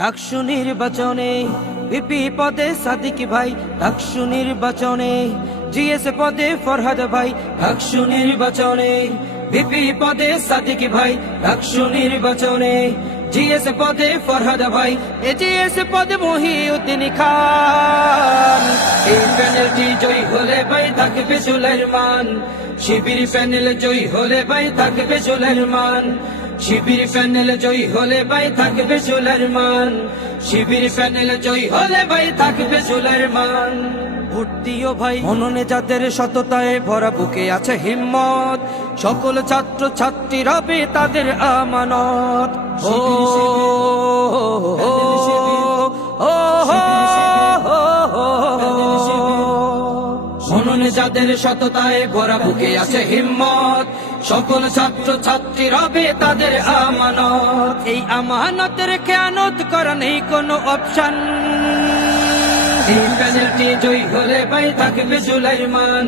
ডাকসু নির্বাচনে বিপি পদে সাদিক ভাই, ডাকসু নির্বাচনে জিএস পদে ফরহাদ ভাই, ডাকসু নির্বাচনে বিপি পদে সাদিক ভাই, ডাকসু নির্বাচনে জিএস পদে ফরহাদ ভাই এ জিএস পদে মহিউদ্দিন খান। এই প্যানেলটি জয়ী হলে ভাই থাকবে সুলাইমান, শিবির প্যানেল জয়ী হলে ভাই থাকবে সুলাইমান। শিবির প্যানেল জয়ী হলে ভাই থাকবে সোলার মান। শিবির প্যানেল জয়ী হলে ভাই থাকবে সুলাইমান মান। দিও ভাই। মননে যাদের সততায় ভরা বুকে আছে হিম্মত, সকল ছাত্র ছাত্রী রবে তাদের আমানত। ও যাদের সততায় ভরা বুকে আছে হিম্মত সকল ছাত্র ছাত্রী রবে তাদের আমানত। এই আমানতের খেয়ানত করা নেই কোনো অপশন এই প্যানেলটি জয়ী হলে ভাই থাকবে সুলাইমান